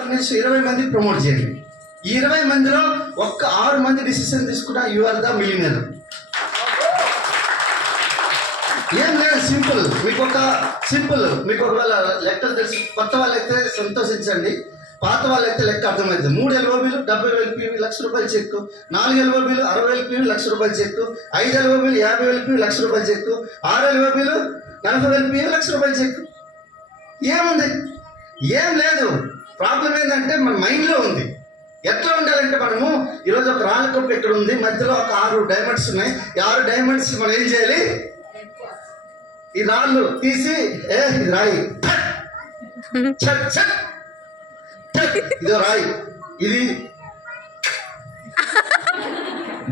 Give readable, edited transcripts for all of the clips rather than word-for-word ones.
20 మంది ప్రమోట్ చేయండి. ఈ 20 మందిలో ఒక్క 6 మంది డిసిషన్ తీసుకున్నా యు ఆర్ ద మిలియనర్. ఏం లేదు, సింపుల్. మీకు ఒకవేళ లెక్కలు తెలిసి కొత్త వాళ్ళైతే సంతోషించండి, పాత వాళ్ళైతే లెక్క అర్థమవుతుంది. 3 LOBలు 70,000 PV ₹1,00,000 చెక్కు, 4 LOBలు 60,000 PV ₹1,00,000 చెక్కు, 5 LOBలు 50,000 PV ₹1,00,000 చెక్కు, 6 LOBలు 40,000 PV ₹1,00,000 చెక్కు. ఏముంది? ఏం లేదు. ప్రాబ్లం ఏంటంటే మన మైండ్లో ఉంది. ఎట్లా ఉండాలంటే మనము ఈరోజు ఒక రాళ్ళ కప్పు ఇక్కడ ఉంది, మధ్యలో ఒక 6 డైమండ్స్ ఉన్నాయి. ఈ 6 డైమండ్స్ మనం ఏం చేయాలి? ఈ రాళ్ళు తీసి ఇది రాయి, ఇదో రాయి, ఇది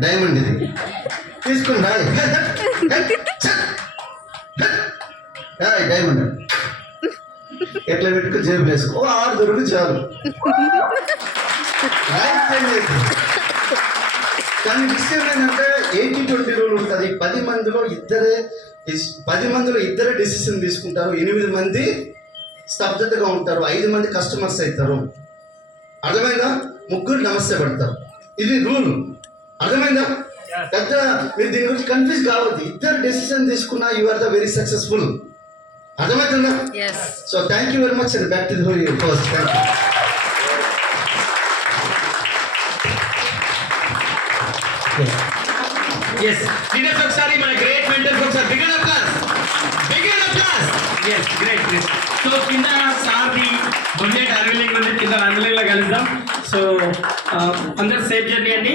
డైమండ్, ఇది తీసుకుని రాయి డైమండ్ ఎట్లా పెట్టుకో జేబు వేసుకో, 6 దొరికి చాలు. కానీ విషయం ఏంటంటే 80-20 రూల్ ఉంటుంది. 10 మందిలో ఇద్దరే డెసిషన్ తీసుకుంటారు, 8 మంది స్తబ్దతగా ఉంటారు, 5 మంది కస్టమర్స్ అవుతారు. అర్థమైందా? 3 నమస్తే పడతారు. ఇది రూల్. అర్థమైందా? పెద్ద మీరు దీని గురించి కన్ఫ్యూజ్ కావద్దు. ఇద్దరు డెసిషన్ తీసుకున్నా you are the very successful. అర్థమవుతుందా? So thank you very much. And back to the first. Thank you. Yes, leaders ఒకసారి మన గ్రేట్ మెంటర్స్ ఒకసారి bigger applause. Yes, great. So కింద సార్ది బుల్లెట్ అరవిలింగ్ ఉంది, కింద రంగులలో కలుద్దాం. సో అందరు సేఫ్ జర్నీ అండి.